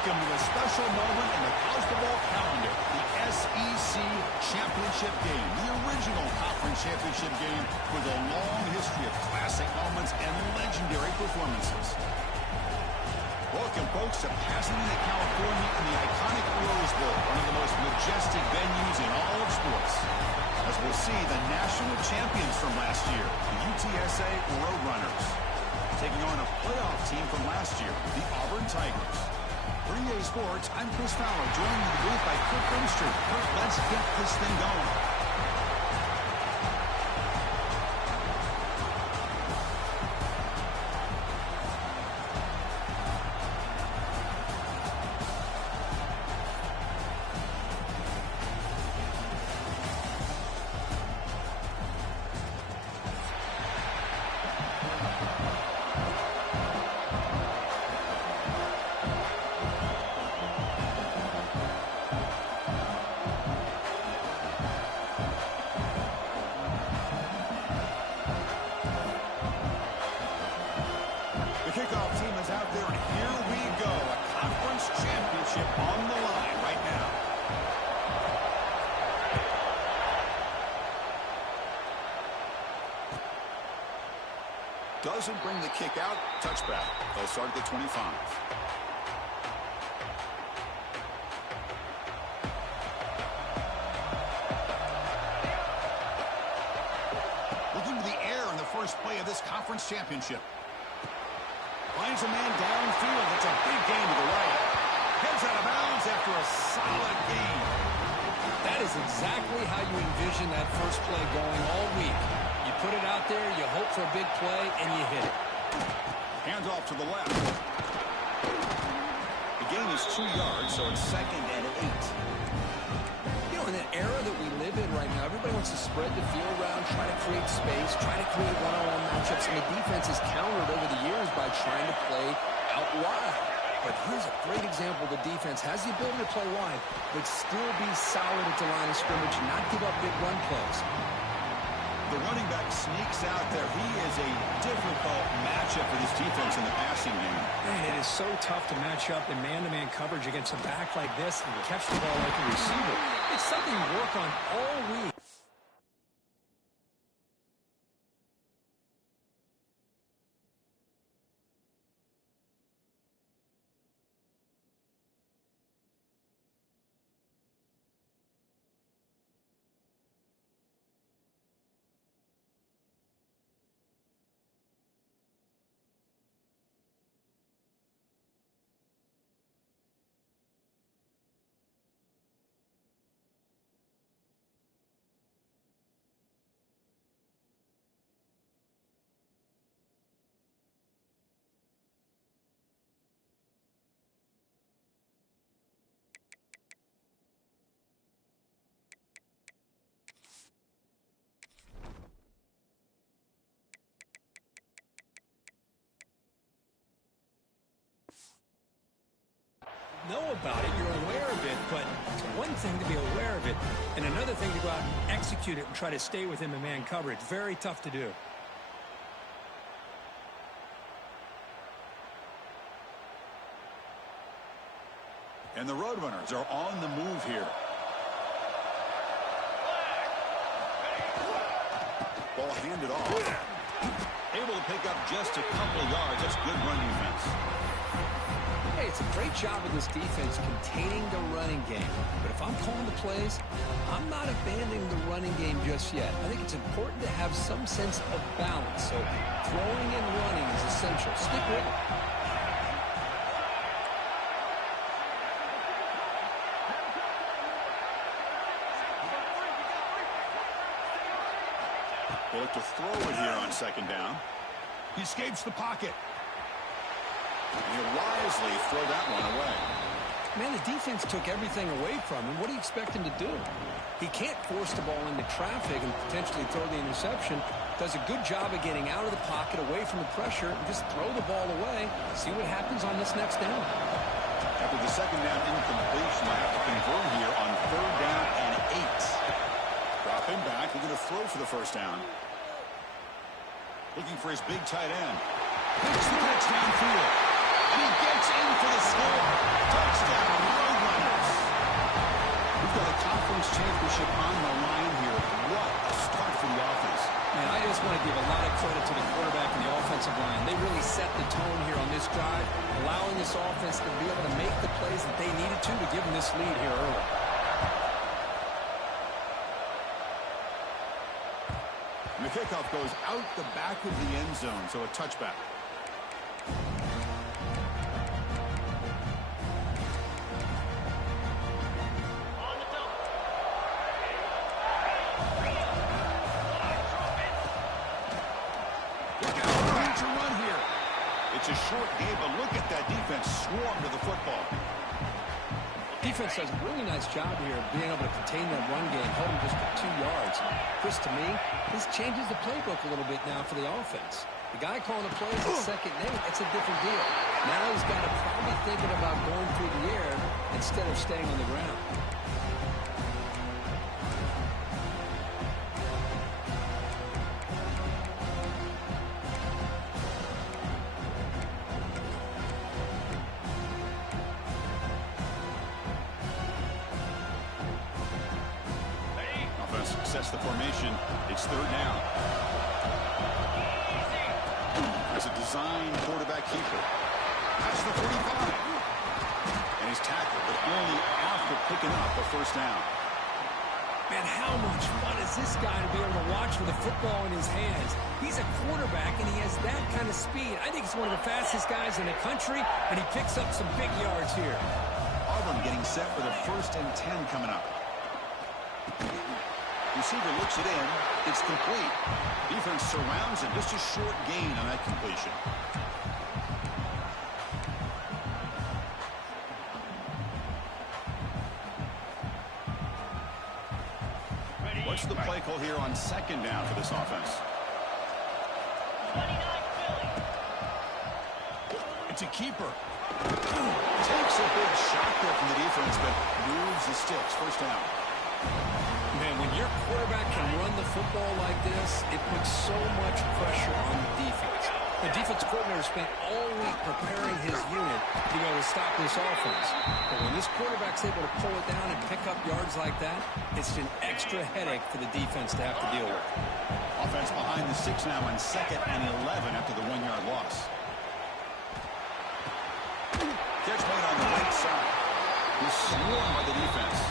Welcome to a special moment in the college football calendar, the SEC Championship Game, the original conference championship game with a long history of classic moments and legendary performances. Welcome, folks, to Pasadena, California in the iconic Rose Bowl, one of the most majestic venues in all of sports. As we'll see, the national champions from last year, the UTSA Roadrunners, taking on a playoff team from last year, the Auburn Tigers. For EA Sports, I'm Chris Fowler, joined in the booth by Kirk Brimstreet. Kirk, let's get this thing going. The kickoff team is out there, and here we go. A conference championship on the line right now. Doesn't bring the kick out. Touchback. They'll start at the 25. Looking to the air in the first play of this conference championship. Finds a man downfield. It's a big gain to the right. Heads out of bounds after a solid gain. That is exactly how you envision that first play going all week. You put it out there, you hope for a big play, and you hit it. Hands off to the left. The gain is 2 yards, so it's 2nd and 8. You know, in the era that we live in right now, everybody wants to spread the field around, try to create space, try to create one-on-one matchups, and the defense has countered over the years by trying to play out wide. But here's a great example. The defense has the ability to play wide, but still be solid at the line of scrimmage and not give up big run plays. The running back sneaks out there. He is a difficult matchup for this defense in the passing game. Man, it is so tough to match up in man-to-man coverage against a back like this and catch the ball like a receiver. It's something you work on all week. Know about it, you're aware of it, but it's one thing to be aware of it and another thing to go out and execute it and try to stay within the man coverage. Very tough to do. And the Roadrunners are on the move here. Ball handed off. Able to pick up just a couple of yards. That's good run defense. Hey, it's a great job of this defense containing the running game. But if I'm calling the plays, I'm not abandoning the running game just yet. I think it's important to have some sense of balance. So throwing and running is essential. Stick with it. They look to throw it here on 2nd down. He escapes the pocket. And he'll wisely throw that one away. Man, the defense took everything away from him. What do you expect him to do? He can't force the ball into traffic and potentially throw the interception. Does a good job of getting out of the pocket, away from the pressure, and just throw the ball away. See what happens on this next down. After the 2nd down incompletion, they have to convert here on 3rd down and 8. Drop him back. We're going to throw for the 1st down. Looking for his big tight end. Picks the catch downfield. And he gets in for the score. Touchdown. set the tone here on this drive, allowing this offense to be able to make the plays that they needed to give them this lead here early. And the kickoff goes out the back of the end zone, so a touchback. It's a short game, but look at that defense swarm to the football. Defense does a really nice job here of being able to contain that run game, hold them just for 2 yards. Chris, to me, this changes the playbook a little bit now for the offense. The guy calling the plays at second and 8, it's a different deal. Now he's got to probably thinking about going through the air instead of staying on the ground. Sets the formation. It's third down. As a design quarterback keeper. That's the 45. And he's tackled, but only after picking up a first down. Man, how much fun is this guy to be able to watch with a football in his hands? He's a quarterback, and he has that kind of speed. I think he's one of the fastest guys in the country, and he picks up some big yards here. Auburn getting set for the 1st and 10 coming up. Receiver looks it in. It's complete. Defense surrounds him. Just a short gain on that completion. What's the play call here on 2nd down for this offense? It's a keeper. Takes a big shot there from the defense, but moves the sticks. First down. Man, when your quarterback can run the football like this, it puts so much pressure on the defense. The defense coordinator spent all week preparing his unit to be able to stop this offense. But when this quarterback's able to pull it down and pick up yards like that, it's an extra headache for the defense to have to deal with. Offense behind the 6 now on 2nd and 11 after the 1-yard loss. Catch made on the right side. He's swarmed by the defense.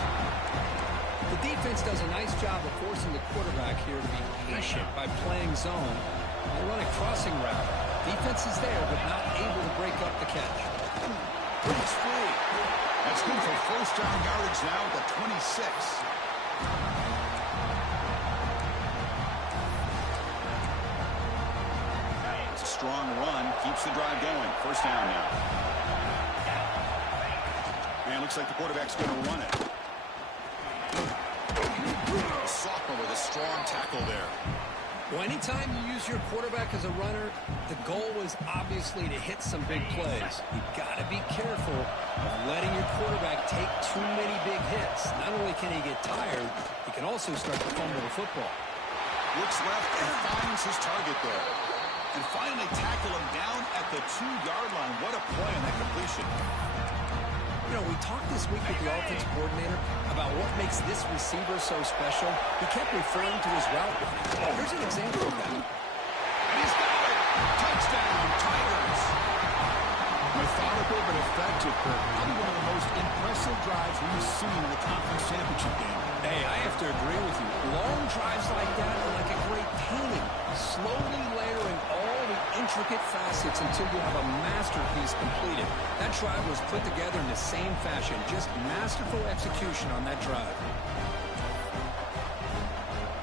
The defense does a nice job of forcing the quarterback here to be patient by playing zone. They run a crossing route. Defense is there, but not able to break up the catch. Breaks free. That's good for first down yardage now at the 26. It's a strong run. Keeps the drive going. First down now. Man, looks like the quarterback's going to run it. Sophomore with a strong tackle there. Well, anytime you use your quarterback as a runner, the goal is obviously to hit some big plays. You've got to be careful of letting your quarterback take too many big hits. Not only can he get tired, he can also start to fumble the football. Looks left and finds his target there. And finally tackle him down at the 2-yard line. What a play on that completion. You know, we talked this week with the offense coordinator about what makes this receiver so special. He kept referring to his route running. Here's an example of that. He's got it! Touchdown, Tigers! Methodical but effective, Kirk. Probably one of the most impressive drives we've seen in the conference championship game. Hey, I have to agree with you. Long drives like that are like a great painting. Slowly layering all the intricate facets until you have a masterpiece completed. That drive was put together in the same fashion. Just masterful execution on that drive.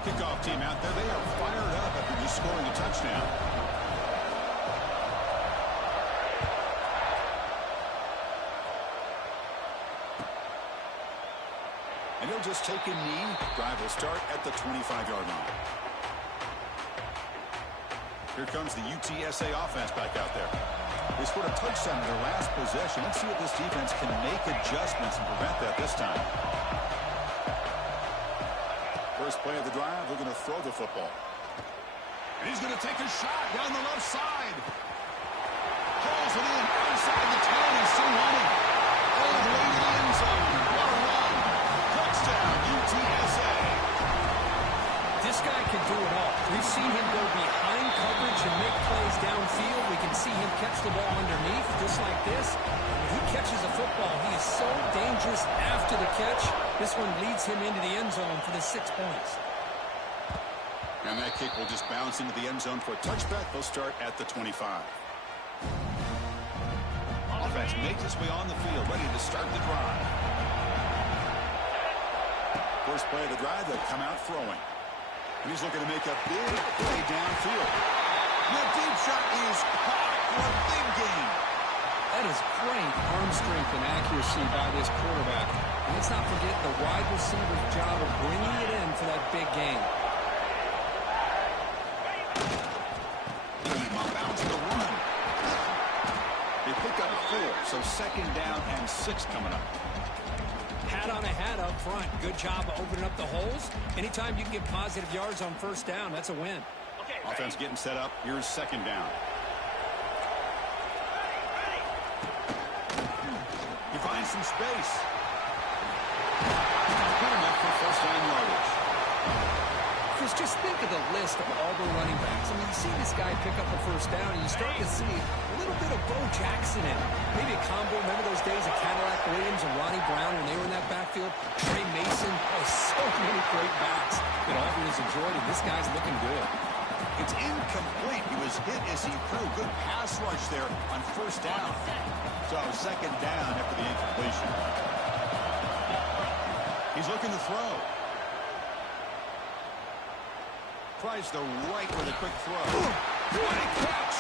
Kickoff team out there. They are fired up after just scoring a touchdown. And he'll just take a knee. Drive will start at the 25-yard line. Here comes the UTSA offense back out there. They scored a touchdown in their last possession. Let's see if this defense can make adjustments and prevent that this time. First play of the drive, they're going to throw the football. And he's going to take a shot down the left side. Hauls it in outside the 10 and still running. All the way to the end zone. What a run. Touchdown, UTSA. This guy can do it all. We've seen him go behind coverage and make plays downfield. We can see him this. When he catches a football, he is so dangerous after the catch. This one leads him into the end zone for the 6 points. And that kick will just bounce into the end zone for a touchback. They'll start at the 25. Offense makes its way on the field, ready to start the drive. First play of the drive, they'll come out throwing. And he's looking to make a big play downfield. The deep shot is caught for a big gain. That is great arm strength and accuracy by this quarterback. And let's not forget the wide receiver's job of bringing it in for that big gain. They pick up 4, so second down and 6 coming up. Hat on a hat up front. Good job of opening up the holes. Anytime you can get positive yards on first down, that's a win. Offense getting set up. Here's second down. He finds some space. Put him up for first down yardage. Chris, just think of the list of Auburn running backs. I mean, you see this guy pick up a first down, and you start to see a little bit of Bo Jackson in it. Maybe a combo. Remember those days of Cadillac Williams and Ronnie Brown when they were in that backfield? Trey Mason. Oh, so many great backs that Auburn has enjoyed, and this guy's looking good. It's incomplete. He was hit as he threw. Good pass rush there on first down. So second down after the incompletion. He's looking to throw. Tries the right with a quick throw. What a catch!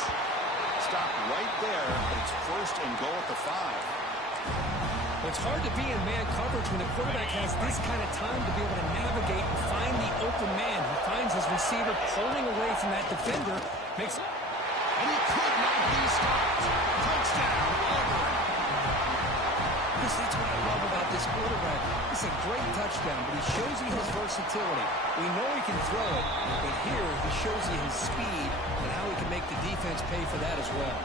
Stop right there, but it's first and goal at the 5. It's hard to be in man coverage when the quarterback has this kind of time to be able to navigate and find the open man. He finds his receiver pulling away from that defender. And he could not be stopped. Touchdown, Auburn. Chris, that's what I love about this quarterback. It's a great touchdown, but he shows you his versatility. We know he can throw it, but here he shows you his speed and how he can make the defense pay for that as well.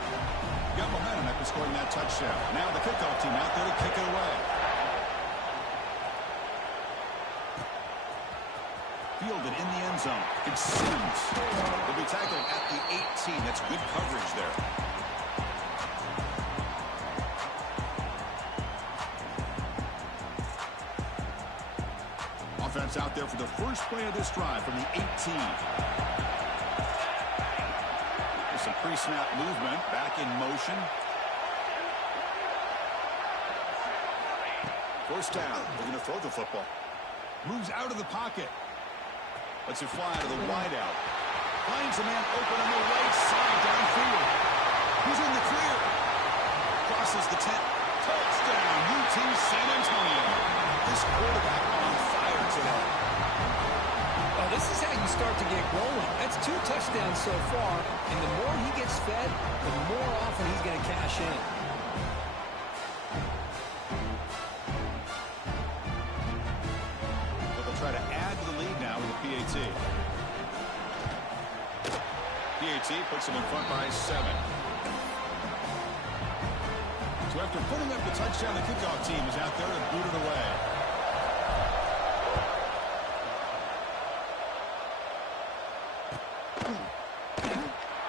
Got momentum after scoring that touchdown. Now the kickoff team out there to kick it away. Fielded in the end zone. It's Sims. Will be tackled at the 18. That's good coverage there. Offense out there for the first play of this drive from the 18. There's some pre-snap movement. Back in motion. First down. They're going to throw the football. Moves out of the pocket. Lets it fly to the wideout. Finds a man open on the right side downfield. He's in the clear. Crosses the 10. Touchdown, UT San Antonio. This quarterback on fire today. Oh, this is how you start to get rolling. That's 2 touchdowns so far, and the more he gets fed, the more often he's going to cash in. But they'll try to add to the lead now with a PAT. PAT puts him in front by 7. So after putting up the touchdown, the kickoff team is out there to boot it away.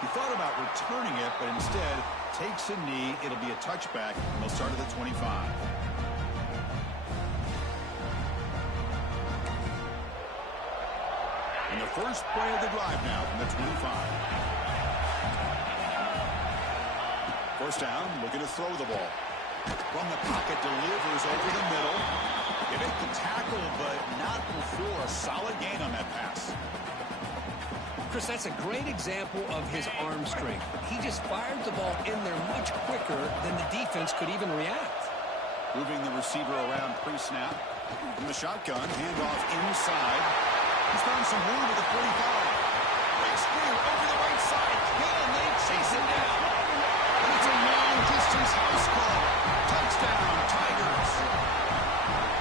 He thought about returning it, but instead takes a knee. It'll be a touchback, and they'll start at the 25. And the first play of the drive now from the 25. First down, looking to throw the ball. From the pocket, delivers over the middle. They make the tackle, but not before a solid gain on that pass. Chris, that's a great example of his arm strength. He just fired the ball in there much quicker than the defense could even react. Moving the receiver around pre-snap. From the shotgun, handoff inside. He's found some room at the 45. Big spear over the right side. Can they chase him down? And it's a long-distance house call. Touchdown, Tigers.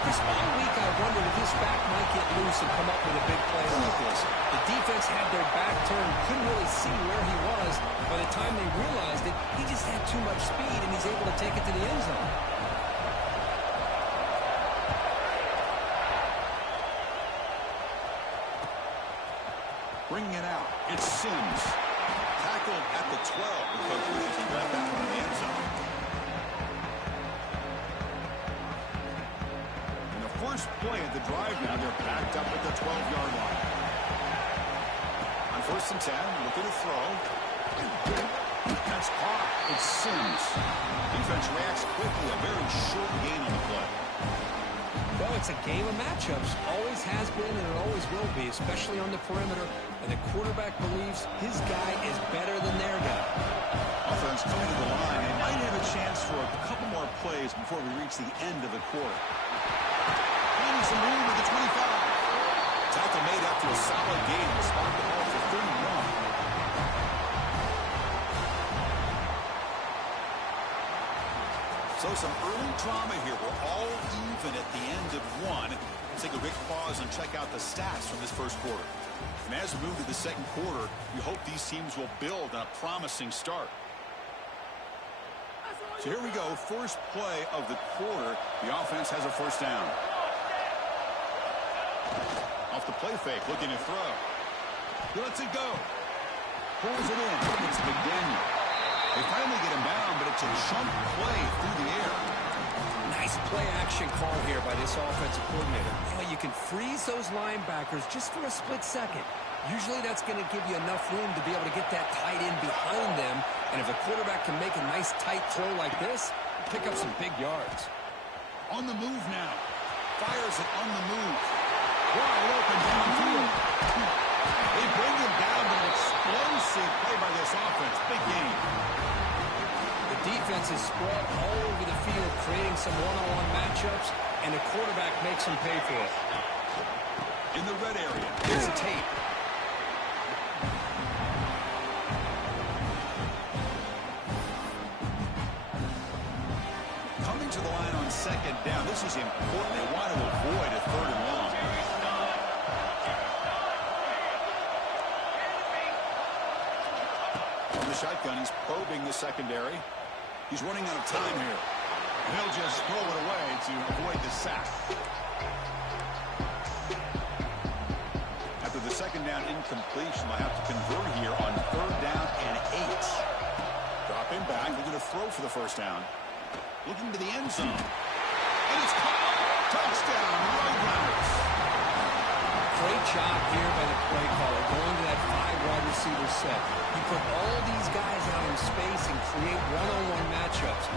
Chris, all week I wondered if this back might get loose and come up with a big play like this. The defense had their back turned, couldn't really see where he was. By the time they realized it, he just had too much speed, and he's able to take it to the end zone. Bringing it out. It's Sims. Tackled at the 12. The coach wishes he got that one in the end zone. first play of the drive now. They're backed up at the 12-yard line. On 1st and 10, looking to throw. That's caught. It's Sims. Defense reacts quickly. A very short gain on the play. Well, it's a game of matchups. Always has been and it always will be, especially on the perimeter. And the quarterback believes his guy is better than their guy. Offense coming to the line. They might have a chance for a couple more plays before we reach the end of the quarter. Finding some room at the 25. Tackle made after a solid gain. Will spot the ball for 31. So some early drama here. We're all even at the end of one. Let's take a quick pause and check out the stats from this first quarter. And as we move to the second quarter, you hope these teams will build on a promising start. So here we go. First play of the quarter. The offense has a first down. Off the play fake, looking to throw. He lets it go. Pulls it in. It's McDaniel. They finally get him down, but it's a chunk play through the air. Nice play action call here by this offensive coordinator. You know, you can freeze those linebackers just for a split second. Usually that's going to give you enough room to be able to get that tight end behind them. And if a quarterback can make a nice tight throw like this, pick up some big yards. On the move now. Fires it on the move. Wide open downfield. They bring him down, but an explosive play by this offense. Big game. The defense is spread all over the field, creating some one-on-one matchups, and the quarterback makes them pay for it. In the red area. Here's the tape. Coming to the line on second down. This is important. They want to avoid a 3rd and long. On the shotgun, he's probing the secondary. He's running out of time here. And he'll just throw it away to avoid the sack. After the second down incompletion, they'll have to convert here on 3rd down and 8. Drop him back. They're going to throw for the first down. Looking to the end zone. And it's caught. Touchdown, Roadrunners. Great job here by the play caller, going to that 5 wide receiver set. You put all these guys out in space and create one-on-one matchups.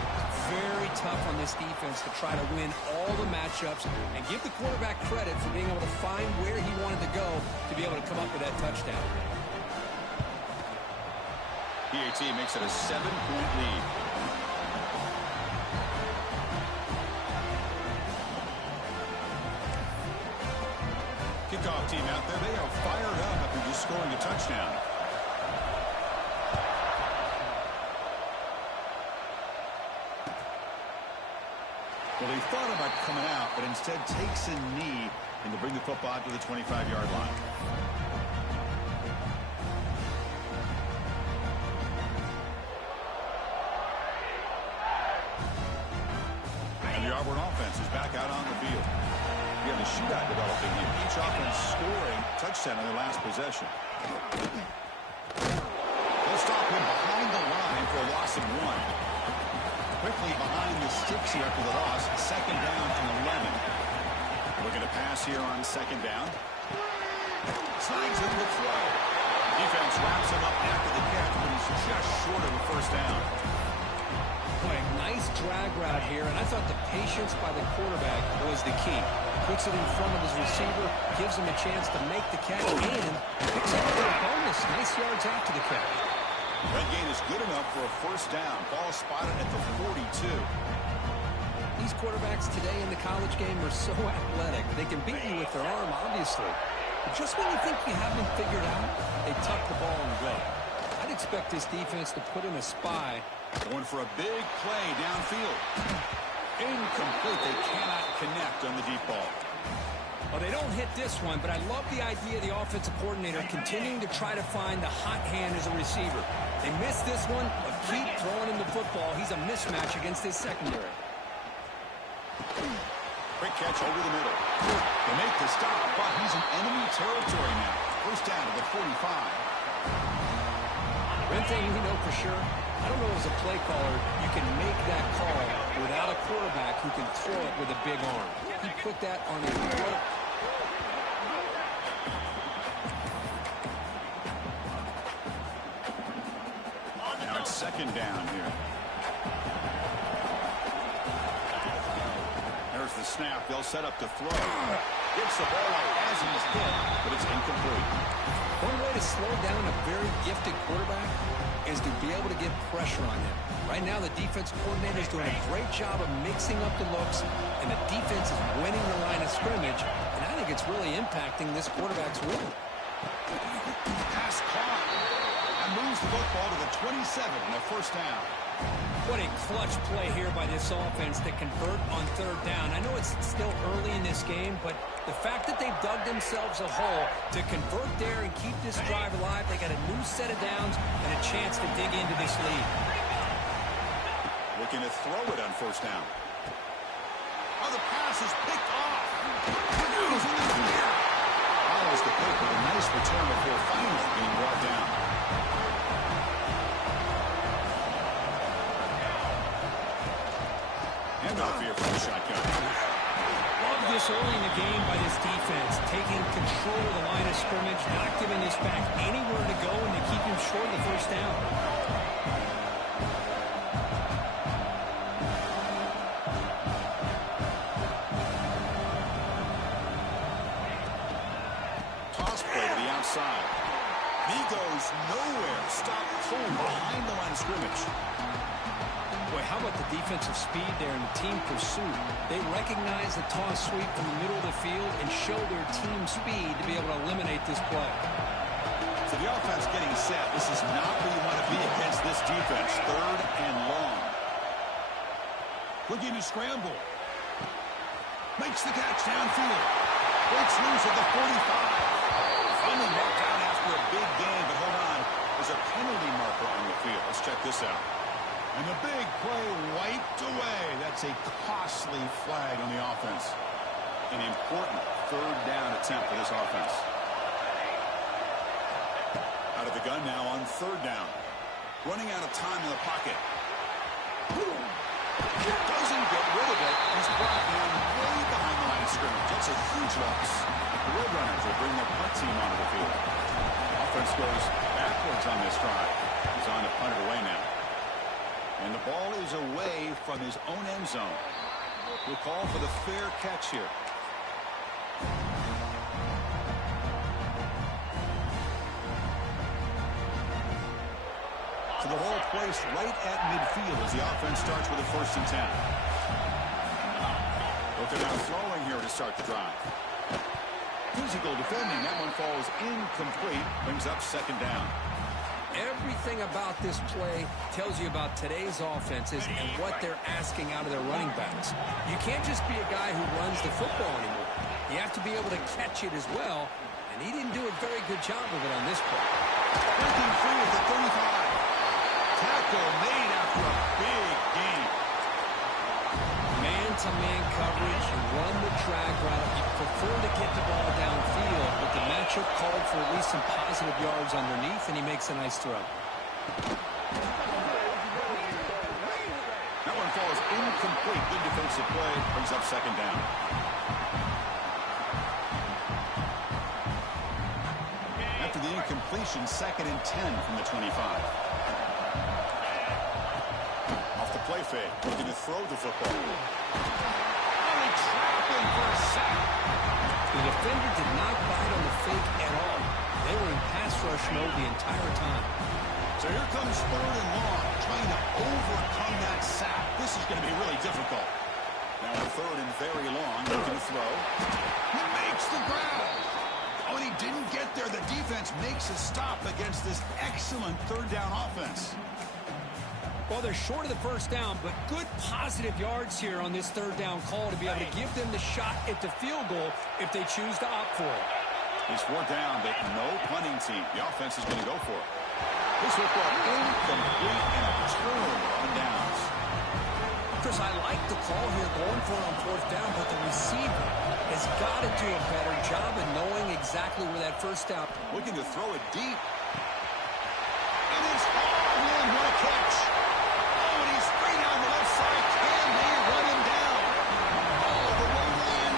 Very tough on this defense to try to win all the matchups and give the quarterback credit for being able to find where he wanted to go to be able to come up with that touchdown. PAT makes it a 7-point lead. Kickoff team out there. They are fired up after just scoring a touchdown. Well, he thought about coming out, but instead takes a knee and to bring the football to the 25-yard line. And the Auburn offense is back out on the field. We have a shootout developing here. Each offense scoring touchdown on their last possession. They'll stop him behind the line for a loss of 1. Quickly behind the sticks here after the loss. 2nd down and 11. Looking to pass here on 2nd down. Slides in the throw. Defense wraps him up after the catch, but he's just short of a first down. Boy, nice drag route here, and I thought the patience by the quarterback was the key. Puts it in front of his receiver, gives him a chance to make the catch, and picks up a little bonus. Nice yards after the catch. That gain is good enough for a first down. Ball spotted at the 42. These quarterbacks today in the college game are so athletic. They can beat you with their arm, obviously. But just when you think you have them figured out, they tuck the ball and go. I'd expect this defense to put in a spy. Going for a big play downfield. Incomplete. They cannot connect on the deep ball. Well, they don't hit this one, but I love the idea of the offensive coordinator continuing to try to find the hot hand as a receiver. They missed this one, but keep throwing him the football. He's a mismatch against his secondary. Quick catch over the middle. They make the stop, but he's in enemy territory now. First down to the 45. One thing we know for sure, I don't know as a play caller, you can make that call without a quarterback who can throw it with a big arm. He put that on a rope. Now it's second down here. There's the snap. They'll set up to throw. Gets the ball out as he is hit, but it's incomplete. One way to slow down a very gifted quarterback is to be able to get pressure on him. Right now, the defense coordinator is doing a great job of mixing up the looks, and the defense is winning the line of scrimmage, and I think it's really impacting this quarterback's rhythm. Pass caught. And moves the football to the 27 and a first down. What a clutch play here by this offense to convert on third down. I know it's still early in this game, but the fact that they've dug themselves a hole to convert there and keep this drive alive, they got a new set of downs and a chance to dig into this lead. Looking to throw it on first down. Oh, the pass is picked off. Follows the pick with a nice return before finally being brought down. Handoff here from the shotgun. Love this early in the game by this defense, taking control of the line of scrimmage, not giving this back anywhere to go, and to keep him short of the first down. Toss play to the outside. He goes nowhere. Stop boom behind the line of scrimmage. Boy, how about the defensive speed there and the team pursuit? They recognize the toss sweep from the middle of the field and show their team speed to be able to eliminate this play. So the offense getting set. This is not where you want to be against this defense. Third and long. Looking to scramble. Makes the catch downfield. Breaks loose at the 45. Finally marked out after a big gain, but hold on. There's a penalty marker on the field. Let's check this out. And the big play wiped away. That's a costly flag on the offense. An important third down attempt for this offense. Out of the gun now on third down. Running out of time in the pocket. Doesn't get rid of it. He's brought down way behind the line of scrimmage. That's a huge loss. The Roadrunners will bring their punt team onto the field. Offense goes backwards on this drive. He's on to punt it away now. And the ball is away from his own end zone. We'll call for the fair catch here. So the ball placed right at midfield as the offense starts with a 1st and 10. Looking out throwing here to start the drive. Physical defending. That one falls incomplete. Brings up 2nd down. Everything about this play tells you about today's offenses and what they're asking out of their running backs. You can't just be a guy who runs the football anymore. You have to be able to catch it as well, and he didn't do a very good job of it on this play. Breaking free at the 35. Tackle made after a big gain. Man-to-man coverage, you run the drag route, you prefer to get the ball downfield, but the matchup called for at least some positive yards underneath, and he makes a nice throw. That one falls incomplete. Good defensive play. Brings up 2nd down. After the incompletion, 2nd and 10 from the 25. Play fake, looking to throw the football. Only trapping for a sack. The defender did not bite on the fake at all. They were in pass rush mode the entire time. So here comes 3rd and long, trying to overcome that sack. This is going to be really difficult. Now on 3rd and very long, looking to throw. He makes the grab. Oh, and he didn't get there. The defense makes a stop against this excellent 3rd down offense. Well, they're short of the first down, but good positive yards here on this 3rd down call to be able to give them the shot at the field goal if they choose to opt for it. He's 4 down, but no punting team. The offense is going to go for it. This football incomplete and a turnover on downs. Chris, I like the call here going for it on 4th down, but the receiver has got to do a better job of knowing exactly where that first down. Looking to throw it deep. And it's all in. What a catch. Oh, and he's free down the left side. Can they run him down? All the way to the end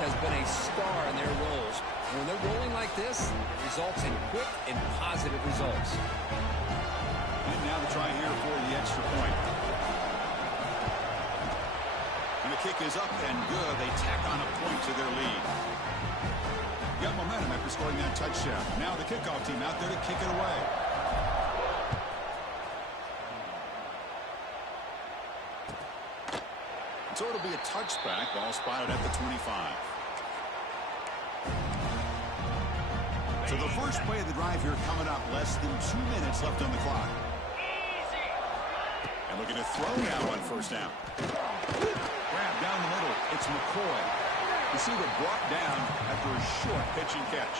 has been a star in their roles. And when they're rolling like this, it results in quick and positive results. And now the try here for the extra point. And the kick is up and good. They tack on a point to their lead. Got momentum after scoring that touchdown. Now the kickoff team out there to kick it away. So it'll be a touchback. Ball spotted at the 25. So the first play of the drive here coming up. Less than 2 minutes left on the clock. And looking to throw now on first down. Grab down the middle. It's McCoy. Receiver brought down after a short pitch and catch.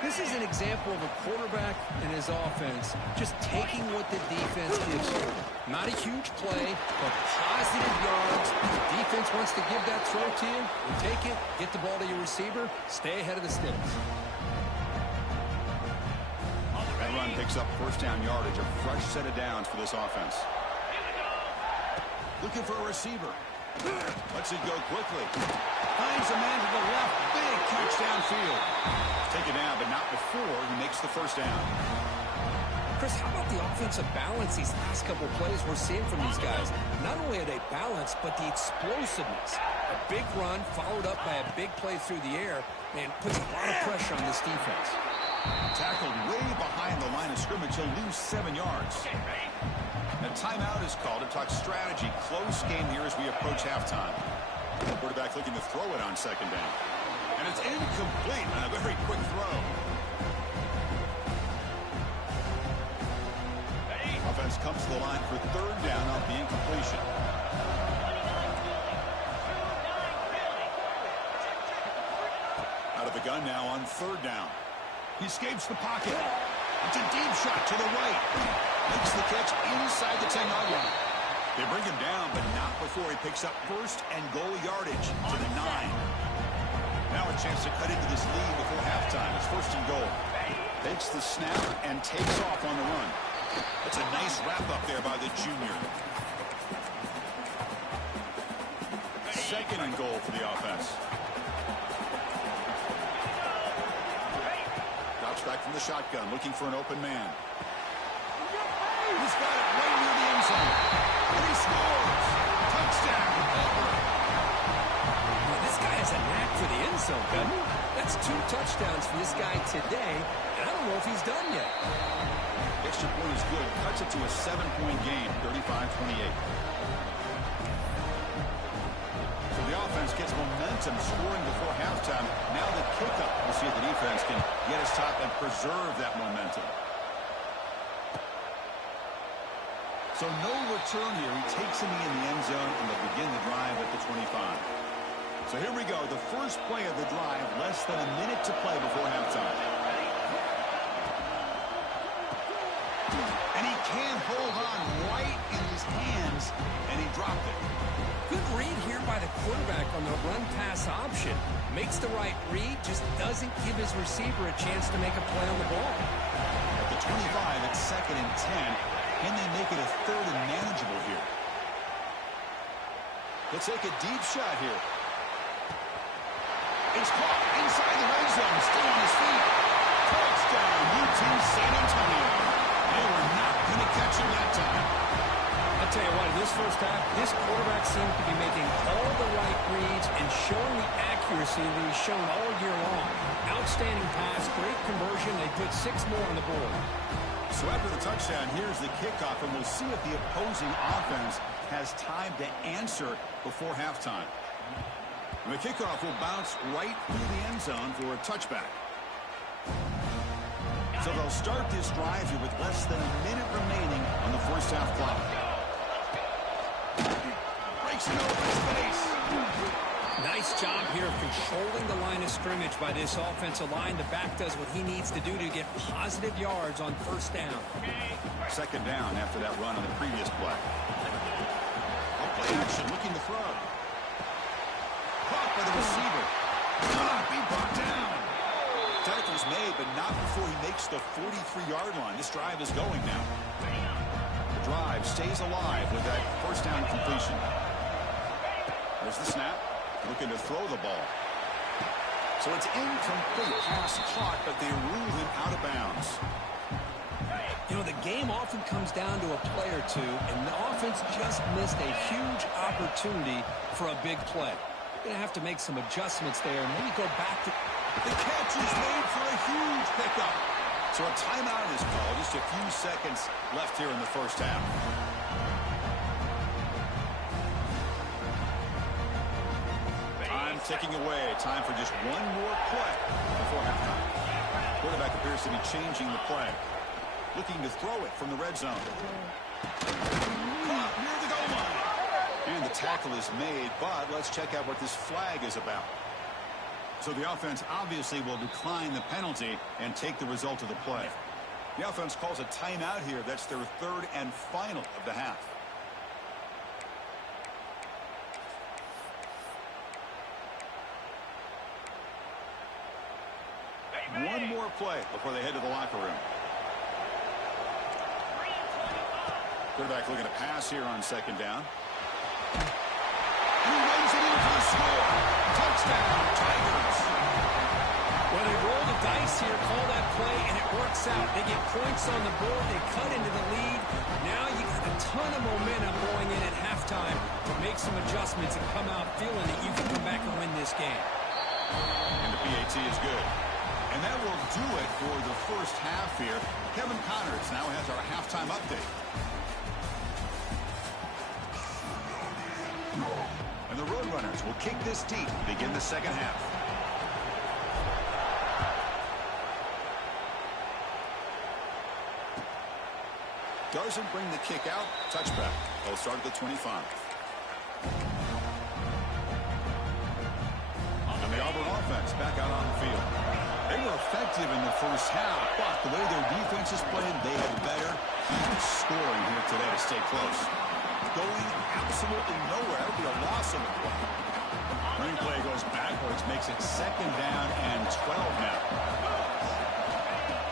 This is an example of a quarterback and his offense just taking what the defense gives you. Not a huge play, but positive yards. The defense wants to give that throw to you. You take it, get the ball to your receiver, stay ahead of the sticks. That run picks up first down yardage, a fresh set of downs for this offense. Looking for a receiver. Lets it go quickly. Finds a man to the left. Big catch downfield. Take it down, but not before he makes the first down. Chris, how about the offensive balance these last couple plays we're seeing from these guys? Not only are they balanced, but the explosiveness. A big run followed up by a big play through the air and puts a lot of pressure on this defense. Tackled way behind the line of scrimmage. He'll lose 7 yards. A timeout is called to talk strategy. Close game here as we approach halftime. The quarterback looking to throw it on second down. And it's incomplete on a very quick throw. Offense comes to the line for third down off the incompletion. Out of the gun now on third down. He escapes the pocket. It's a deep shot to the right. Makes the catch inside the 10-yard line. They bring him down, but not before he picks up first and goal yardage to the 9. Now a chance to cut into this lead before halftime. It's first and goal. Takes the snap and takes off on the run. It's a nice wrap-up there by the junior. Second and goal for the offense. Drops back from the shotgun, looking for an open man. He's got it right near the end zone. And he scores. Touchdown. Well, this guy has a knack for the end zone, doesn't he? That's 2 touchdowns for this guy today, and I don't know if he's done yet. Extra point is good. Cuts it to a 7-point game, 35-28. So the offense gets momentum, scoring before halftime. Now the kickoff. We'll see if the defense can get his top and preserve that momentum. So no return here. He takes him in the end zone, and they'll begin the drive at the 25. So here we go. The first play of the drive, less than a minute to play before halftime. And he can't hold on right in his hands, and he dropped it. Good read here by the quarterback on the run-pass option. Makes the right read, just doesn't give his receiver a chance to make a play on the ball. At the 25, it's second and 10. Can they make it a third and manageable here? They'll take a deep shot here. It's caught inside the red zone, still on his feet. Touchdown, UT San Antonio. They were not going to catch him that time. I'll tell you what, in this first half, this quarterback seems to be making all the right reads and showing the accuracy that he's shown all year long. Outstanding pass, great conversion. They put 6 more on the board. So after the touchdown, here's the kickoff, and we'll see if the opposing offense has time to answer before halftime. And the kickoff will bounce right through the end zone for a touchback. So they'll start this drive here with less than a minute remaining on the first half clock. Breaks it over space. Nice job here of controlling the line of scrimmage by this offensive line. The back does what he needs to do to get positive yards on first down. Second down after that run on the previous play. Play action, looking to throw. Caught by the receiver. Be brought down. Tackle's made, but not before he makes the 43-yard line. This drive is going now. The drive stays alive with that first down completion. There's the snap. looking to throw the ball. So it's incomplete, pass caught, but they rule him out of bounds. You know, the game often comes down to a play or two, and the offense just missed a huge opportunity for a big play. They're going to have to make some adjustments there and maybe go back to... The catch is made for a huge pickup. So a timeout is called. Just a few seconds left here in the first half. Time ticking away. Time for just one more play before halftime. Quarterback appears to be changing the play. Looking to throw it from the red zone. Caught near the goal line. And the tackle is made, but let's check out what this flag is about. So the offense obviously will decline the penalty and take the result of the play. The offense calls a timeout here. That's their third and final of the half. One more play before they head to the locker room. Quarterback looking to pass here on second down. He runs it in for the score. Touchdown, Tigers. Well, they roll the dice here, call that play, and it works out. They get points on the board. They cut into the lead. Now you got a ton of momentum going in at halftime to make some adjustments and come out feeling that you can come back and win this game. And the PAT is good. And that will do it for the first half here. Kevin Connors now has our halftime update. And the Roadrunners will kick this deep to begin the second half. Doesn't bring the kick out. Touchback. They'll start at the 25. And the Auburn offense back out on the field. They were effective in the first half, but the way their defense is playing, they had better keep scoring here today to stay close. Going absolutely nowhere. That would be a loss of the play. Running play goes backwards, makes it second down and 12 now.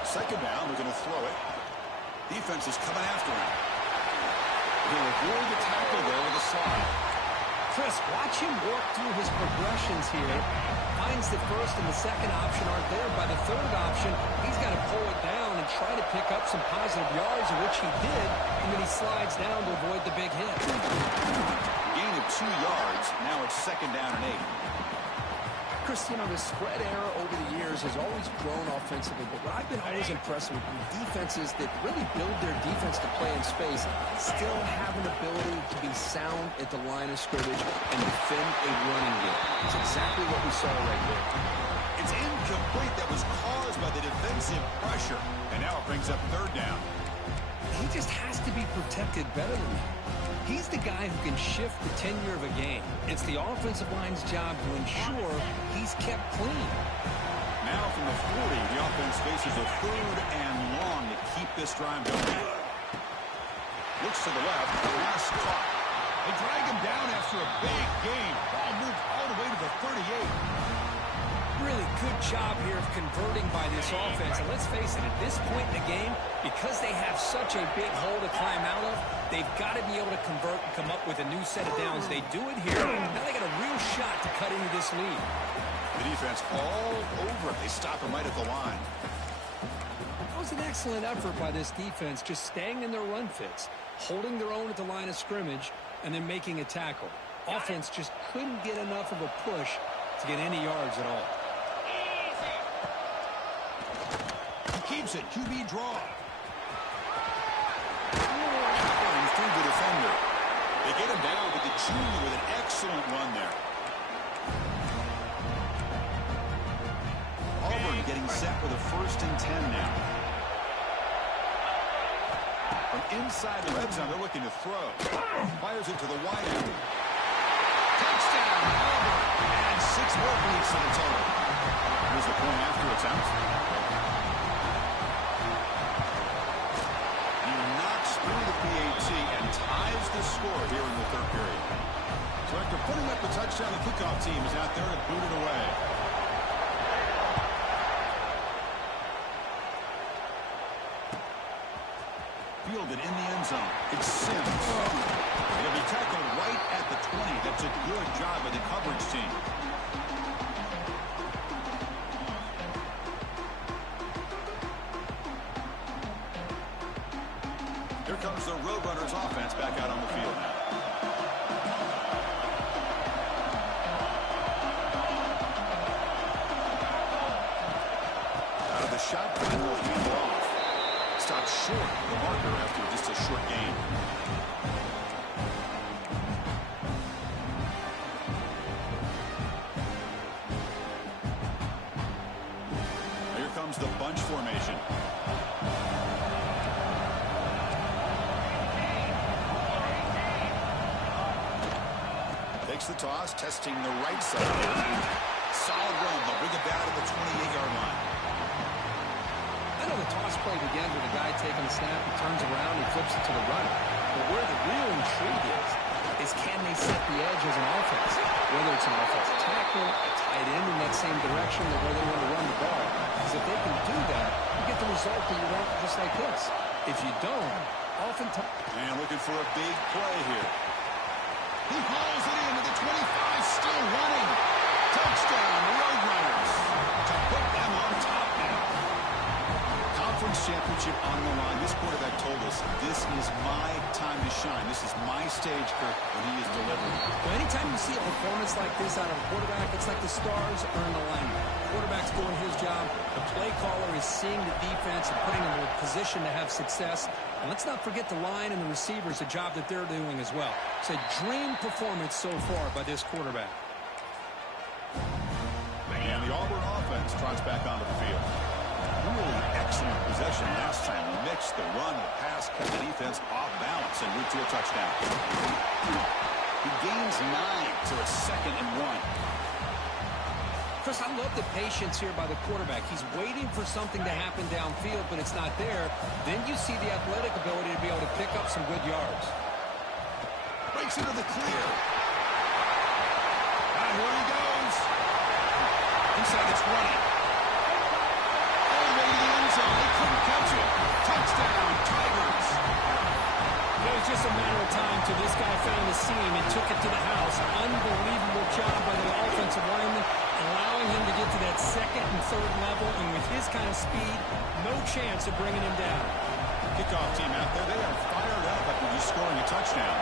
Second down, they're going to throw it. Defense is coming after him. He'll avoid the tackle there with a slide. Chris, watch him work through his progressions here. Finds the first and the second option aren't there. By the third option, he's got to pull it down and try to pick up some positive yards, which he did, and then he slides down to avoid the big hit. Gain of 2 yards. Now it's second down and 8. Chris, you know, the spread era over the years has always grown offensively, but what I've been always impressed with defenses that really build their defense to play in space still have an ability to be sound at the line of scrimmage and defend a running game. It's exactly what we saw right there. It's incomplete. That was caused by the defensive pressure, and now it brings up third down. He just has to be protected better than that. He's the guy who can shift the tenure of a game. It's the offensive line's job to ensure he's kept clean. Now from the 40, the offense faces a third and long to keep this drive going. Looks to the left, pass caught. They drag him down after a big gain. Ball moved all the way to the 38. Really good job here of converting by this offense. And let's face it, at this point in the game, because they have such a big hole to climb out of, they've got to be able to convert and come up with a new set of downs. They do it here. Now they got a real shot to cut into this lead. The defense all over it. They stop him right at the line. That was an excellent effort by this defense, just staying in their run fits, holding their own at the line of scrimmage, and then making a tackle. Offense just couldn't get enough of a push to get any yards at all. Keeps it. QB draw. Going through the defender. They get him down with the junior with an excellent run there. Auburn getting set with a 1st and 10 now. From inside the red zone, they're looking to throw. Fires it to the wide end. Touchdown, Auburn. And 6 more points to the total. Here's the point after attempt. And ties the score here in the third period. So after putting up the touchdown, the kickoff team is out there to boot it away. Fielded in the end zone. It's Sims. He'll be tackled right at the 20. That's a good job by the coverage team. Here comes the Roadrunners offense back out on the field now. Out of the shotgun, will hand off. Stops short of the marker after just a short gain. Here comes the bunch formation. Takes the toss, testing the right side. Solid run. They'll bring it down to the 28-yard line. I know the toss play begins with a guy taking a snap, he turns around, he flips it to the runner. But where the real intrigue is can they set the edge as an offense? Whether it's an offensive tackle, a tight end in that same direction that where they want to run the ball. Because if they can do that, you get the result that you want just like this. If you don't, oftentimes... And looking for a big play here. He hauls it into the 25, still running. Touchdown, Roadrunners. To put them on top now. Conference championship on the line. This quarterback told us, this is my time to shine. This is my stage, Kirk, and he is delivering. Well, anytime you see a performance like this out of a quarterback, it's like the stars are in alignment. The quarterback's doing his job. The play caller is seeing the defense and putting them in a position to have success. And let's not forget the line and the receivers, the job that they're doing as well. It's a dream performance so far by this quarterback. And the Auburn offense trots back onto the field. Really excellent possession last time. Mixed the run, the pass, kept the defense off balance and route to a touchdown. He gains 9, so it's 2nd and 1. Chris, I love the patience here by the quarterback. He's waiting for something to happen downfield, but it's not there. Then you see the athletic ability to be able to pick up some good yards. Breaks into the clear. And here he goes. Inside the 20. All the way to the end zone. They couldn't catch it. Touchdown, Tigers. It was just a matter of time till this guy found the seam and took it to the house. Unbelievable job by the offensive lineman, allowing him to get to that 2nd and 3rd level, and with his kind of speed, no chance of bringing him down. Kickoff team out there, they are fired up after just scoring a touchdown.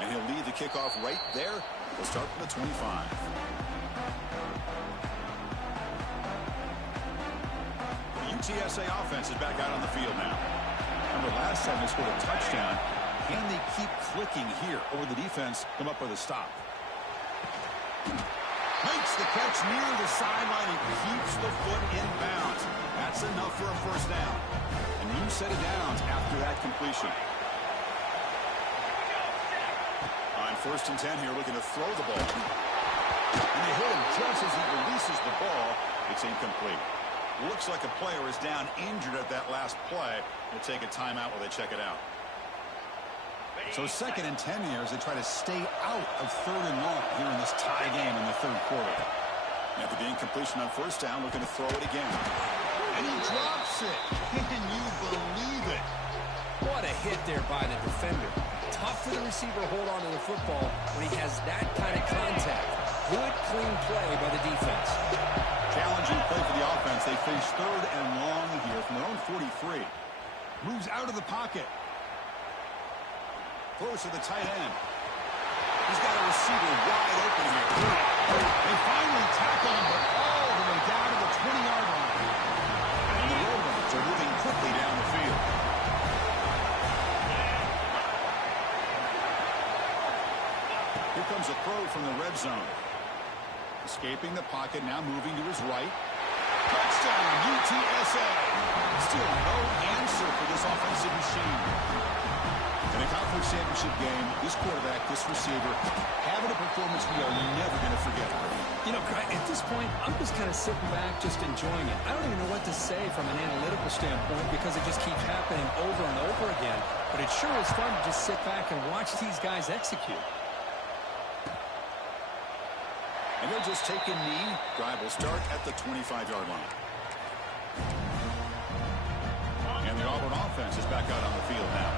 And he'll lead the kickoff right there. We'll start from the 25. The UTSA offense is back out on the field now. Remember, last time they scored a touchdown. Can they keep clicking here, or will the defense come up with a stop? Makes the catch near the sideline and keeps the foot in bounds. That's enough for a first down. A new set of downs after that completion. On 1st and 10 here, looking to throw the ball. And they hit him just as he releases the ball. It's incomplete. Looks like a player is down injured at that last play. We'll take a timeout while they check it out. So 2nd and 10 here as they try to stay out of 3rd and long here in this tie game in the 3rd quarter. After the incompletion on 1st down, looking to throw it again. And he drops it. Can you believe it? What a hit there by the defender. Tough for the receiver to hold on to the football when he has that kind of contact. Good, clean play by the defense. Challenging play for the offense. They face 3rd and long here from their own 43. Moves out of the pocket. Close to the tight end. He's got a receiver wide open here. They finally tackle him, but all the way down to the 20-yard line. And the Roadrunners are moving quickly down the field. Here comes a throw from the red zone. Escaping the pocket, now moving to his right. Touchdown, UTSA. Still no answer for this offensive machine. In a conference championship game, this quarterback, this receiver, having a performance we are never going to forget. You know, at this point, I'm just kind of sitting back, just enjoying it. I don't even know what to say from an analytical standpoint because it just keeps happening over and over again. But it sure is fun to just sit back and watch these guys execute. And they'll just take a knee. Drive will start at the 25-yard line. And the Auburn offense offense is back out on the field now.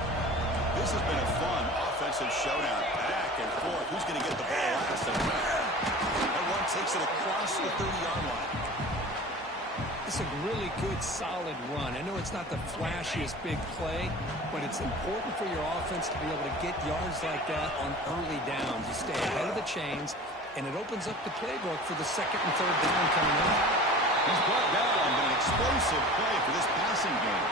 This has been a fun offensive showdown. Back and forth. Who's going to get the ball last? Everyone takes it across the 30-yard line. It's a really good, solid run. I know it's not the flashiest big play, but it's important for your offense to be able to get yards like that on early downs. You stay ahead of the chains, and it opens up the playbook for the second and third down coming up. He's brought down on an explosive play for this passing game.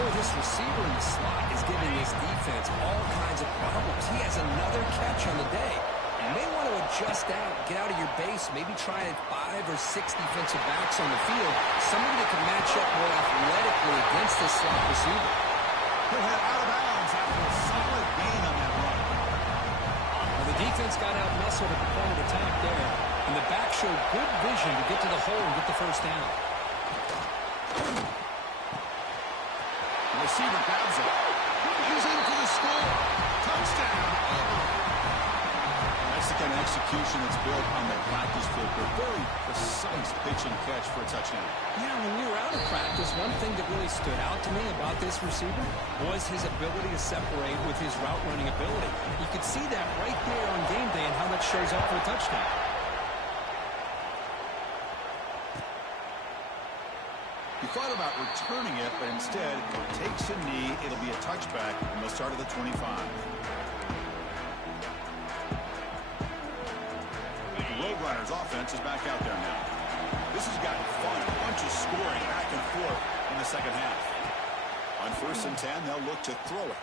Boy, this receiver in the slot is giving his defense all kinds of problems. He has another catch on the day. You may want to adjust out, get out of your base, maybe try 5 or 6 defensive backs on the field, somebody that can match up more athletically against this slot receiver. He'll head out of bounds after a solid gain on that run. Well, the defense got out-muscled at the point of attack there, and the back showed good vision to get to the hole and get the first down. The receiver grabs it. He's in for the score. Touchdown. That's the kind of execution that's built on the practice field. A very precise pitch and catch for a touchdown. Yeah, when we were out of practice, one thing that really stood out to me about this receiver was his ability to separate with his route running ability. You could see that right there on game day and how that shows up for a touchdown. He thought about returning it, but instead takes a knee. It'll be a touchback, and they'll start at the 25. Roadrunners offense is back out there now. This has gotten fun. A bunch of scoring back and forth in the second half. On 1st and 10, they'll look to throw it.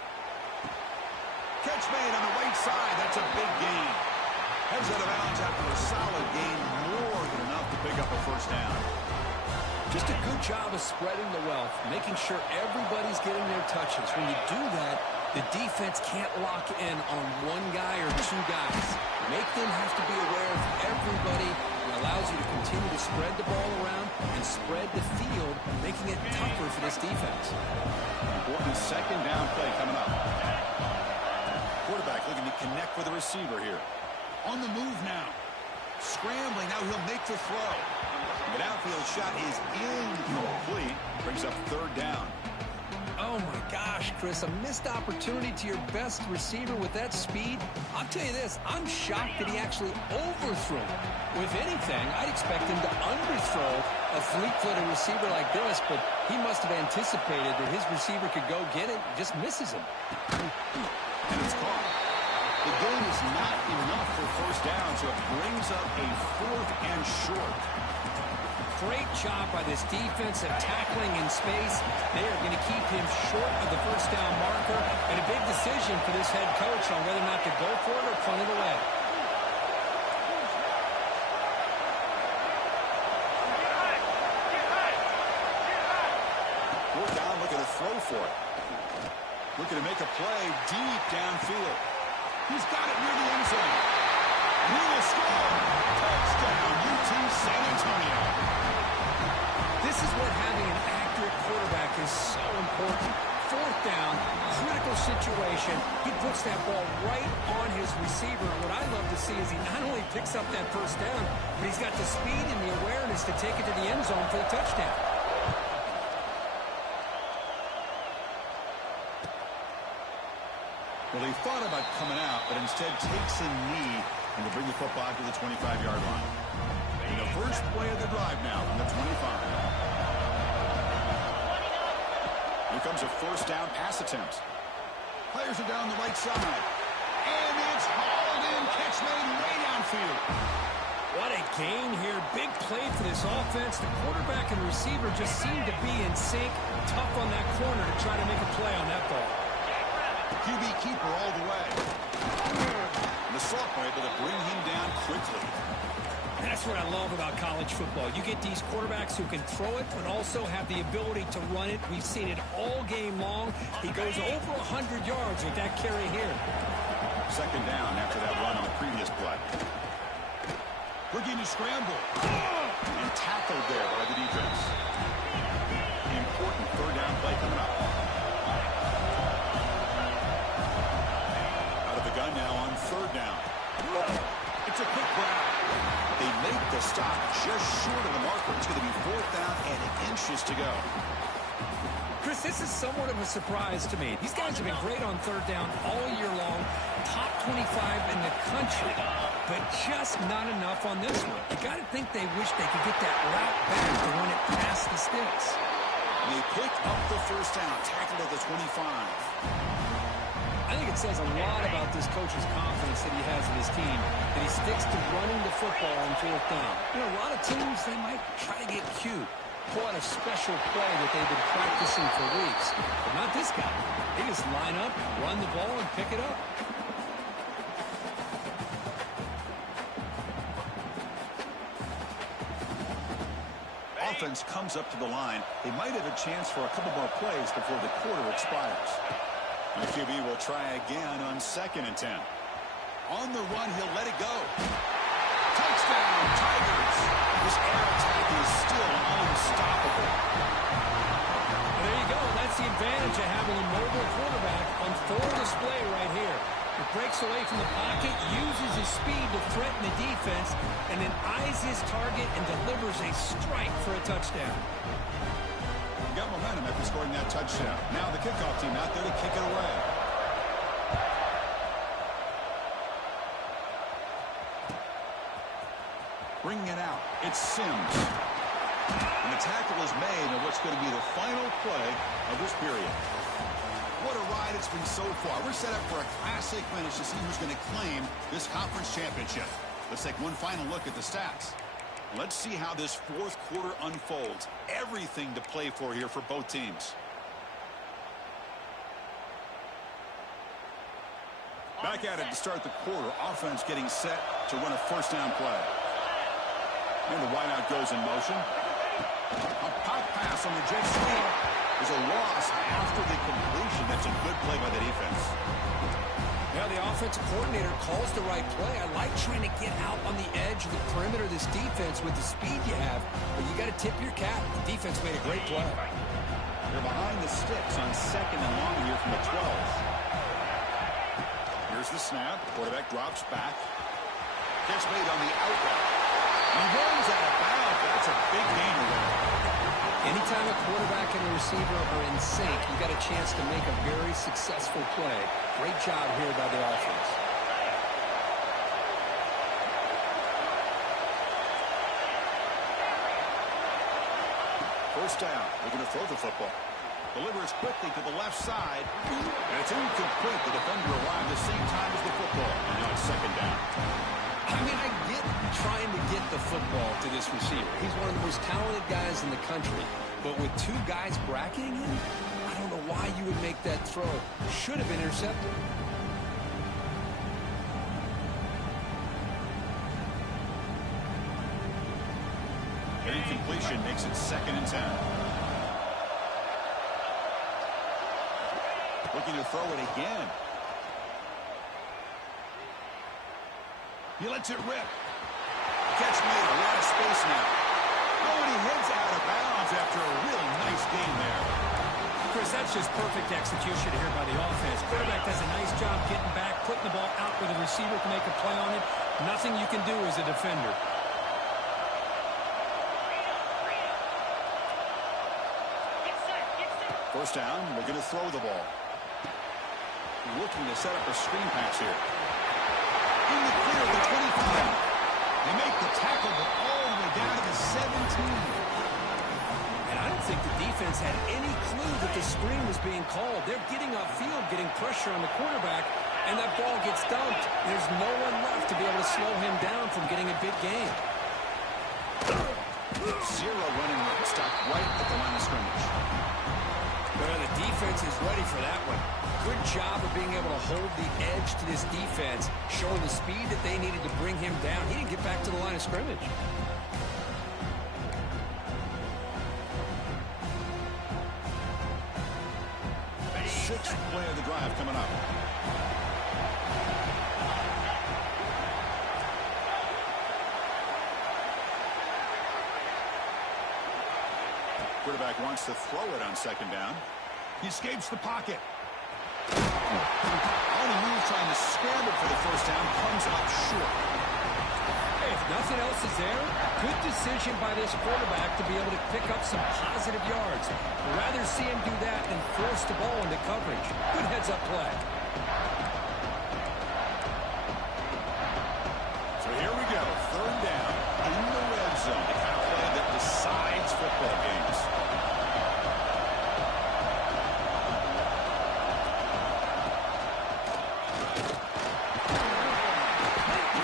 Catch made on the right side. That's a big gain. Heads out of bounds after a solid gain. More than enough to pick up a first down. Just a good job of spreading the wealth, making sure everybody's getting their touches. When you do that, the defense can't lock in on one guy or 2 guys. Make them have to be aware of everybody. It allows you to continue to spread the ball around and spread the field, making it tougher for this defense. Important second down play coming up. Quarterback looking to connect with the receiver here. On the move now. Scrambling. Now he'll make the throw. The downfield shot is incomplete. Brings up 3rd down. Oh, my gosh, Chris, a missed opportunity to your best receiver with that speed. I'll tell you this, I'm shocked that he actually overthrew it. With anything, I'd expect him to underthrow a fleet-footed receiver like this, but he must have anticipated that his receiver could go get it, just misses him. And it's caught. The gain is not enough for first down, so it brings up a 4th and short. Great job by this defense of tackling in space. They are going to keep him short of the first down marker, and a big decision for this head coach on whether or not to go for it or punt it away. Fourth down, looking to throw for it. Looking to make a play deep downfield. He's got it near the end zone. He will score. Touchdown, UT San Antonio. This is what having an accurate quarterback is so important. 4th down, critical situation. He puts that ball right on his receiver. What I love to see is he not only picks up that first down, but he's got the speed and the awareness to take it to the end zone for the touchdown. Well, he thought about coming out, but instead takes a knee and will bring the football to the 25-yard line. And the first play of the drive now on the 25. Here comes a first down pass attempt. Players are down the right side. And it's hauled in. Catch made way downfield. What a gain here. Big play for this offense. The quarterback and receiver just seem to be in sync. Tough on that corner to try to make a play on that ball. QB keeper all the way. And the sophomore able to bring him down quickly. That's what I love about college football. You get these quarterbacks who can throw it, but also have the ability to run it. We've seen it all game long. He goes over 100 yards with that carry here. Second down after that run on the previous play. Looking to scramble. And tackled there by the defense. Important 3rd down play coming up. Out of the gun now on 3rd down. It's a quick grab. They make the stop just short of the marker. It's going to be 4th down and inches to go. Chris, this is somewhat of a surprise to me. These guys have been great on third down all year long, top 25 in the country, but just not enough on this one. You got to think they wish they could get that route back to run it past the sticks. They pick up the first down, tackled at the 25. I think it says a lot about this coach's confidence that he has in his team, that he sticks to running the football on fourth down. You know, a lot of teams, they might try to get cute, pull out a special play that they've been practicing for weeks. But not this guy. They just line up, run the ball, and pick it up. Offense comes up to the line. They might have a chance for a couple more plays before the quarter expires. The QB will try again on 2nd and 10. On the run, he'll let it go. Touchdown, Tigers! This air attack is still unstoppable. There you go. That's the advantage of having a mobile quarterback on full display right here. He breaks away from the pocket, uses his speed to threaten the defense, and then eyes his target and delivers a strike for a touchdown. Got momentum after scoring that touchdown. Now the kickoff team out there to kick it away. Bringing it out. It's Sims. And the tackle is made on what's going to be the final play of this period. What a ride it's been so far. We're set up for a classic finish to see who's going to claim this conference championship. Let's take one final look at the stats. Let's see how this fourth quarter unfolds. Everything to play for here for both teams. Back at it to start the quarter. Offense getting set to run a first down play. And the wideout goes in motion. A pop pass on the jet sweep is a loss after the completion. That's a good play by the defense. Yeah, the offensive coordinator calls the right play. I like trying to get out on the edge of the perimeter of this defense with the speed you have, but you got to tip your cap. The defense made a great play. They're behind the sticks on 2nd and long here from the 12. Here's the snap. Quarterback drops back. Catch made on the out route. He runs out of bounds. That's a big gainer there. Anytime a quarterback and a receiver are in sync, you got a chance to make a very successful play. Great job here by the offense. First down. They're going to throw the football. Delivers quickly to the left side. And it's incomplete. The defender arrived the same time as the football. And now it's 2nd down. I mean, I get trying to get the football to this receiver. He's one of the most talented guys in the country. But with two guys bracketing him, I don't know why you would make that throw. Should have been intercepted. Incompletion makes it 2nd and 10. Looking to throw it again. He lets it rip. Catch made. A lot of space now. Oh, and he heads out of bounds after a really nice gain there. Chris, that's just perfect execution here by the offense. Quarterback does a nice job getting back, putting the ball out where the receiver can make a play on it. Nothing you can do as a defender. First down, we're going to throw the ball. Looking to set up a screen pass here. In the clear of the 25. They make the tackle, but all the way down to the 17. And I don't think the defense had any clue that the screen was being called. They're getting upfield, getting pressure on the quarterback, and that ball gets dumped. There's no one left to be able to slow him down from getting a big gain. Zero running room. Stopped right at the line of scrimmage. Well, the defense is ready for that one. Good job of being able to hold the edge to this defense, showing the speed that they needed to bring him down. He didn't get back to the line of scrimmage. Sixth play of the drive coming up. Quarterback wants to throw it on 2nd down. He escapes the pocket. On a move trying to scramble for the first down, comes up short. If nothing else is there, good decision by this quarterback to be able to pick up some positive yards. I'd rather see him do that than force the ball into coverage. Good heads-up play. So here we go, third down in the red zone. The kind of play that decides football games.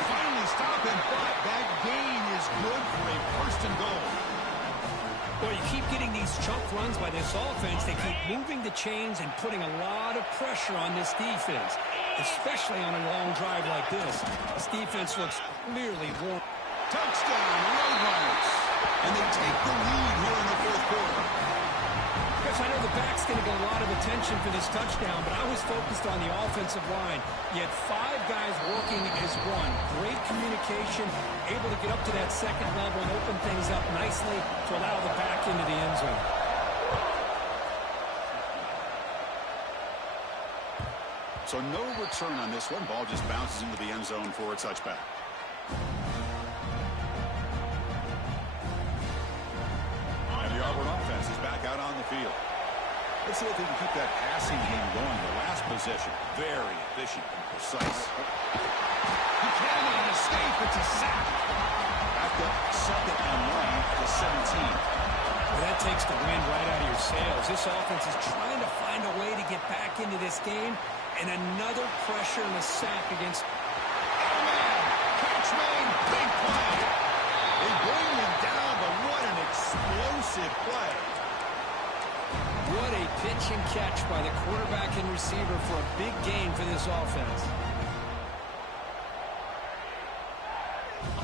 Finally stopping, but that gain is good for a first and goal. Well, you keep getting these chunk runs by this offense. They keep moving the chains and putting a lot of pressure on this defense, especially on a long drive like this. This defense looks clearly worn. Touchdown, Roadrunners. And they take the lead here in the fourth quarter. Chris, I know the back's going to get a lot of attention for this touchdown, but I was focused on the offensive line. You had 5 guys working as one. Great communication, able to get up to that second level and open things up nicely to allow the back into the end zone. So no return on this one. Ball just bounces into the end zone for a touchback. And the Auburn offense is back out on the field. Let's see if they can keep that passing game going. The last possession, very efficient and precise. He cannot escape. It's a sack. Back up second and 1 to 17. Well, that takes the wind right out of your sails. This offense is trying to find a way to get back into this game, and another pressure and a sack against... Oh, man! Catch made! Big play! They bring him down, but what an explosive play. What a pitch and catch by the quarterback and receiver for a big gain for this offense.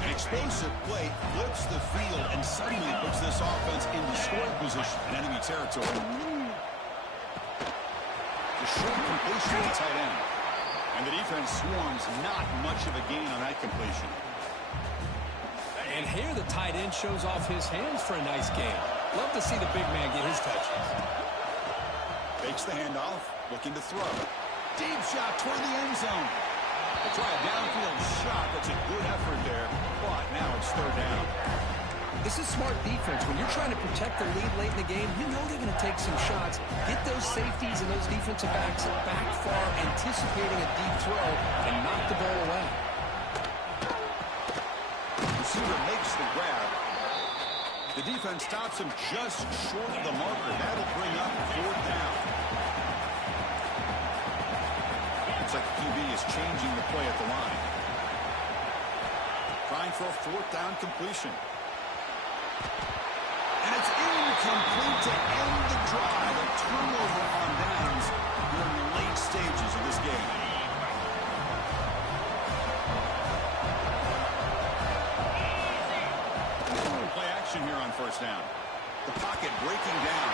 An explosive play flips the field and suddenly puts this offense into scoring position in enemy territory. The short completion to the tight end. And the defense swarms, not much of a gain on that completion. And here the tight end shows off his hands for a nice gain. Love to see the big man get his touches. Fakes the handoff, looking to throw. Deep shot toward the end zone. They'll try a downfield shot. That's a good effort there, but now it's third down. This is smart defense. When you're trying to protect the lead late in the game, you know they're going to take some shots. Get those safeties and those defensive backs back far, anticipating a deep throw, and knock the ball away. Receiver makes the grab. The defense stops him just short of the marker. That'll bring up fourth down. Looks like the QB is changing the play at the line. Trying for a fourth down completion. And it's incomplete to end the drive. A turnover on downs during the late stages of this game. Play action here on first down. The pocket breaking down.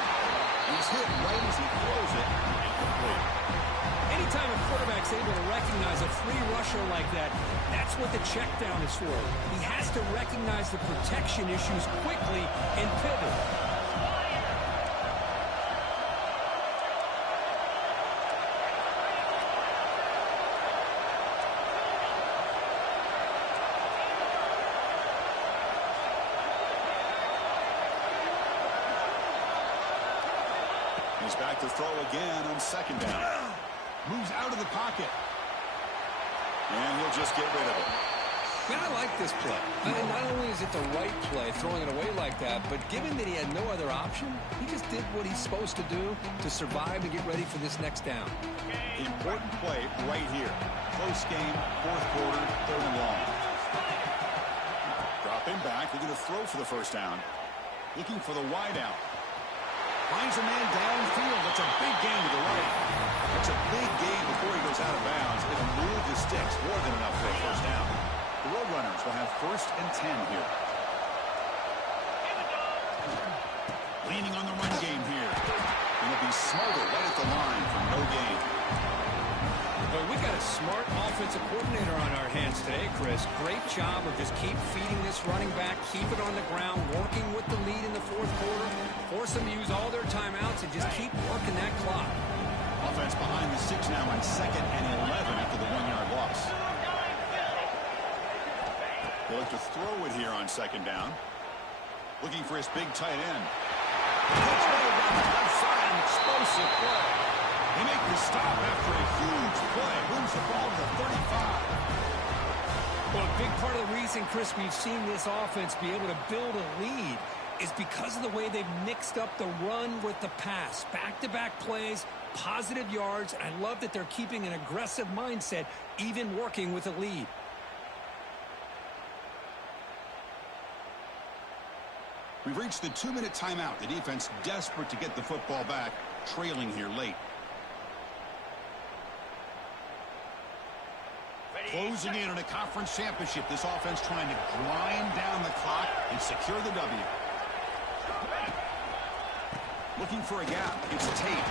He's hit right as he throws it. Incomplete. Anytime a quarterback's able to recognize a free rusher like that, that's what the check down is for. He has to recognize the protection issues quickly and pivot. He's back to throw again on second down. Moves out of the pocket. And he'll just get rid of it. Man, I like this play. Not only is it the right play, throwing it away like that, but given that he had no other option, he just did what he's supposed to do to survive and get ready for this next down. Important play right here. Close game, fourth quarter, third and long. Drop him back. They're going to throw for the first down. Looking for the wide out. Finds a man downfield. That's a big gain to the right. It's a big gain before he goes out of bounds. It'll move the sticks more than enough for a first down. The Roadrunners will have first and 10 here. Leaning on the run game here. And it'll be Smoger right at the line for no gain. Well, we got a smart offensive coordinator on our hands today, Chris. Great job of just keep feeding this running back, keep it on the ground, working with the lead in the fourth quarter, force them to use all their timeouts, and just keep working that clock. Offense behind the 6 now on second and 11 after the 1-yard loss. They'll look to throw it here on second down. Looking for his big tight end. Pitch made down the left side, an explosive play. They make the stop after a huge play. Moves the ball to the 35. Well, a big part of the reason, Chris, we've seen this offense be able to build a lead is because of the way they've mixed up the run with the pass. Back-to-back plays, positive yards. I love that they're keeping an aggressive mindset, even working with a lead. We've reached the 2-minute timeout. The defense desperate to get the football back, trailing here late. Closing in on a conference championship. This offense trying to grind down the clock and secure the W. Looking for a gap. It's Tate.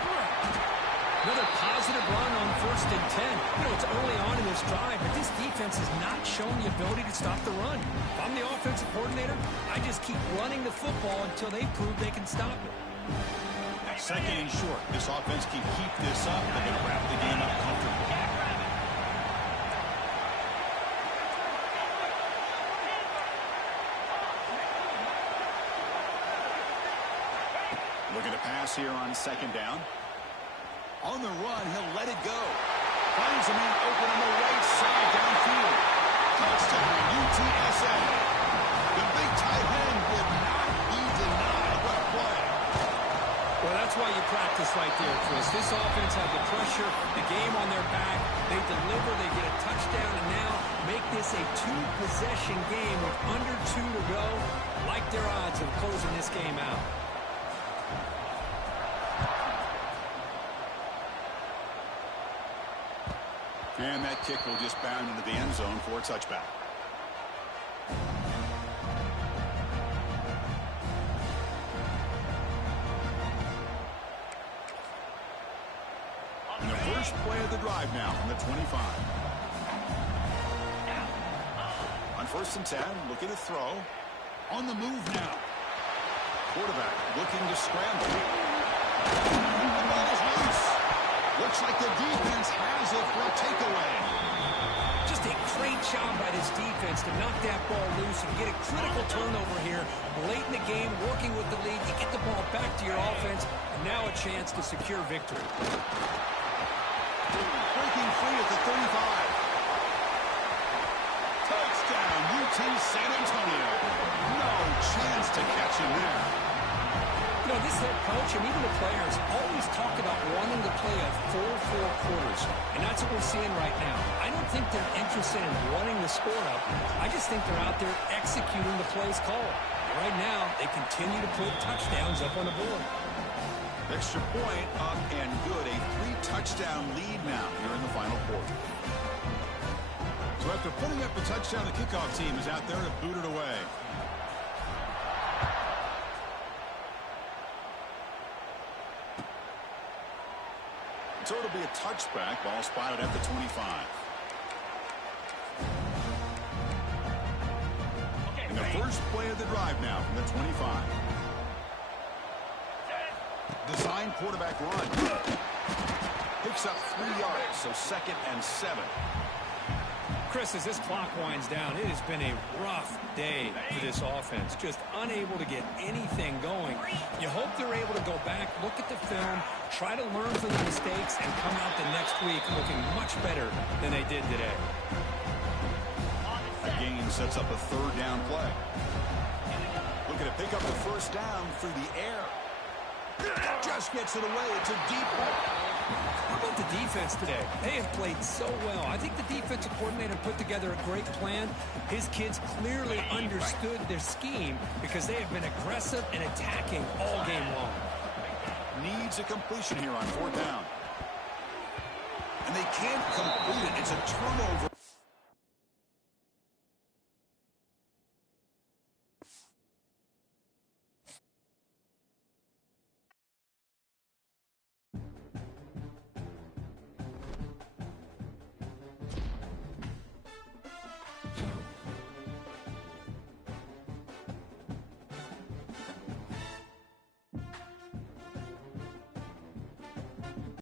Another positive run on 1st and 10. You know, it's early on in this drive, but this defense has not shown the ability to stop the run. If I'm the offensive coordinator, I just keep running the football until they prove they can stop it. Second and short. This offense can keep this up. They're going to wrap the game up comfortably. Looking to pass here on second down. On the run, he'll let it go. Finds a man open on the right side downfield. Touchdown, UTSA. The big tight end would not be denied. What a play. Well, that's why you practice right there, Chris. This offense had the pressure, the game on their back. They deliver, they get a touchdown, and now make this a 2-possession game with under 2 to go. Like their odds of closing this game out. And that kick will just bound into the end zone for a touchback. And the first play of the drive now from the 25. On 1st and 10, looking to throw. On the move now. Quarterback looking to scramble. The ball is loose. Looks like the defense has it for a takeaway. Just a great job by this defense to knock that ball loose and get a critical turnover here. Late in the game, working with the lead, you get the ball back to your offense, and now a chance to secure victory. Breaking free at the 35. Touchdown, UT San Antonio. No chance to catch him there. You know, this head coach and even the players always talk about wanting to play a full 4 quarters, and that's what we're seeing right now. I don't think they're interested in running the score up. I just think they're out there executing the plays called. And right now, they continue to put touchdowns up on the board. Extra point up and good. A 3-touchdown lead now here in the final quarter. So after putting up a touchdown, the kickoff team is out there to boot it away. So it'll be a touchback. Ball spotted at the 25. And the first play of the drive now from the 25. Design quarterback run. Picks up 3 yards, so 2nd and 7. Chris, as this clock winds down, it has been a rough day for this offense. Just unable to get anything going. You hope they're able to go back, look at the film, try to learn from the mistakes, and come out the next week looking much better than they did today. The gain sets up a 3rd down play. Looking to pick up the 1st down through the air. Just gets it away. It's a deep ball. How about the defense today? They have played so well. I think the defensive coordinator put together a great plan. His kids clearly understood their scheme because they have been aggressive and attacking all game long. Needs a completion here on 4th down. And they can't complete it. It's a turnover.